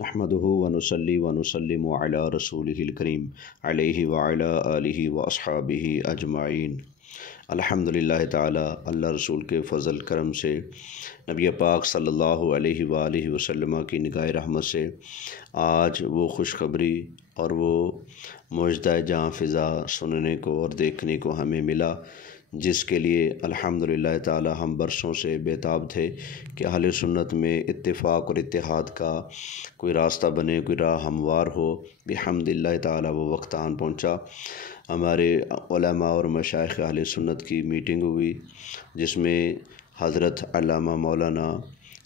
नहमदुहु व नुसल्ली व नुसल्लिमु अला रसूलिहिल करीम अलैहि व अला आलिहि व अस्हाबिहि अजमाइन। अल्हम्दुलिल्लाह ताला अल्लाह रसूल के फ़ज़ल करम से नबी पाक सल्लल्लाहु अलैहि व आलिहि वसल्लम की निगाह रहमत से आज वो खुशखबरी और वो मुजदा जहाँ फ़िज़ा सुनने को और देखने को हमें मिला, जिसके लिए अल्हम्दुलिल्लाह ताला हम बरसों से बेताब थे कि अहले सुन्नत में इत्तिफ़ाक़ और इत्तिहाद का कोई रास्ता बने, कोई राह हमवार हो। बिहम्दिल्लाह ताला वो वक्त आन पहुँचा। हमारे उलमा और मशाइख़ अहले सुन्नत की मीटिंग हुई, जिसमें हज़रत अल्लामा मौलाना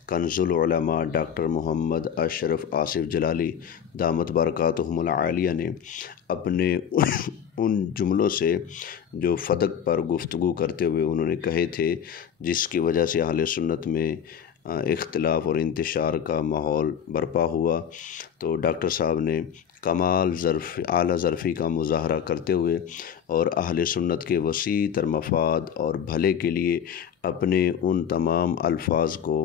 कंज़ुल उलमा डॉक्टर मोहम्मद अशरफ आसिफ़ जलाली दामत बरकातुहुमुल आलिया ने अपने उन जुमलों से जो फ़दक पर गुफ्तगू करते हुए उन्होंने कहे थे, जिसकी वजह से अहले सुन्नत में इख्तिलाफ़ और इंतशार का माहौल बरपा हुआ, तो डॉक्टर साहब ने कमाल आला ज़रफ़ी का मुज़ाहरा करते हुए और अहले सुन्नत के वसी तर मफाद और भले के लिए अपने उन तमाम अल्फाज को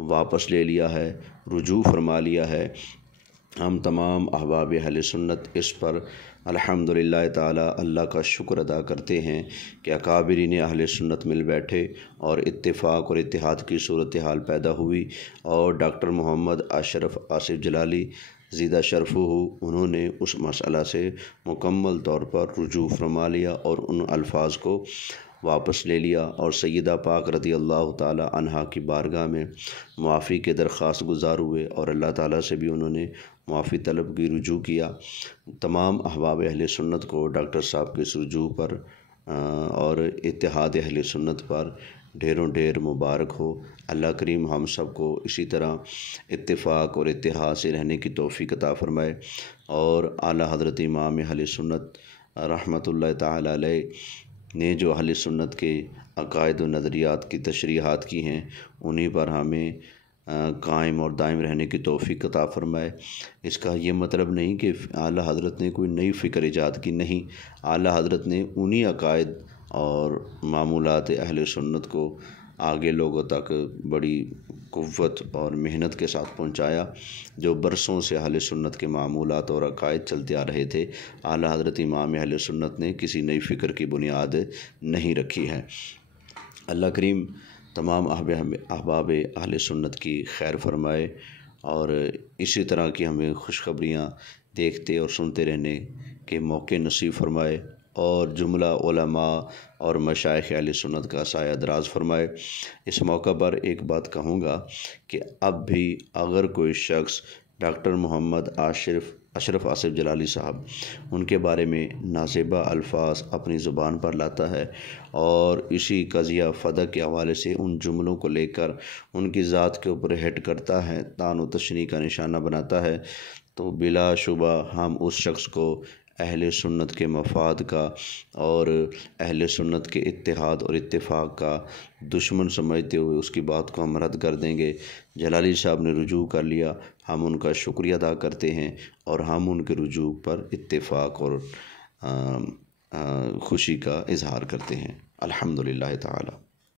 वापस ले लिया है, रुजू फरमा लिया है। हम तमाम अहबाब अहले सुन्नत इस पर अल्हम्दुलिल्लाह ताला अल्लाह का शुक्र अदा करते हैं कि अकाबिरीन अहले सुन्नत मिल बैठे और इत्तिफ़ाक़ और इत्तिहाद की सूरत हाल पैदा हुई और डॉक्टर मोहम्मद अशरफ आसिफ़ जलाली ज़ीदा शरफ़ुहु उन्होंने उस मसला से मुकम्मल तौर पर रुजू फरमा लिया और उन अल्फाज को वापस ले लिया और सैयदा पाक रज़ी अल्लाह ताला अन्हा की बारगाह में मुआफ़ी के दरख्वास्त गुज़ार हुए और अल्लाह ताला से भी उन्होंने मुआफ़ी तलब की रुजू किया। तमाम अहबाब अहले सुन्नत को डॉक्टर साहब के इस रुजू पर और इत्तिहाद अहले सुन्नत पर ढेरों ढेर मुबारक हो। अल्लाह करीम हम सब को इसी तरह इत्तिफ़ाक़ और इत्तिहाद से रहने की तौफ़ीक़ अता फ़रमाए और आला हज़रत इमाम अहले सुन्नत रहमतुल्लाह ताला अलैह ने जो अहले सुन्नत के अक़ायद व नज़रियात की तशरीहात की हैं, उन्हीं पर हमें कायम और दायम रहने की तौफ़ीक़ अता फ़रमाए। इसका ये मतलब नहीं कि आला हज़रत ने कोई नई फ़िक्र ईजाद की, नहीं, आला हज़रत ने उन्हीं अक़ायद और मामूलात अहले सुन्नत को आगे लोगों तक बड़ी क़ुव्वत और मेहनत के साथ पहुँचाया, जो बरसों से अहले सुन्नत के मामूलात और अक़ायद चलते आ रहे थे। आला हज़रत इमाम अहले सुन्नत ने किसी नई फ़िक्र की बुनियाद नहीं रखी है। अल्लाह करीम तमाम अहबाब अहले सुन्नत की खैर फरमाए और इसी तरह की हमें खुशखबरियाँ देखते और सुनते रहने के मौके नसीब फरमाए और जुमला उलमा और मशाइख़ अहले सुन्नत का साया दराज फरमाए। इस मौका पर एक बात कहूँगा कि अब भी अगर कोई शख्स डॉक्टर मोहम्मद अशरफ आसिफ़ जलाली साहब उनके बारे में नाज़ेबा अल्फाज अपनी ज़ुबान पर लाता है और इसी कज़िया फ़दक के हवाले से उन जुमलों को लेकर उनकी ज़ात के ऊपर हिट करता है, तान व तशनी का निशाना बनाता है, तो बिलाशुबा हम उस शख्स को अहले सुन्नत के मफाद का और अहले सुन्नत के इत्तिहाद और इत्तिफ़ाक़ का दुश्मन समझते हुए उसकी बात को हम रद्द कर देंगे। जलाली साहब ने रुजू कर लिया, हम उनका शुक्रिया अदा करते हैं और हम उनके रुजू पर इत्तिफ़ाक़ और खुशी का इज़हार करते हैं। अल्हम्दुलिल्लाह ताला।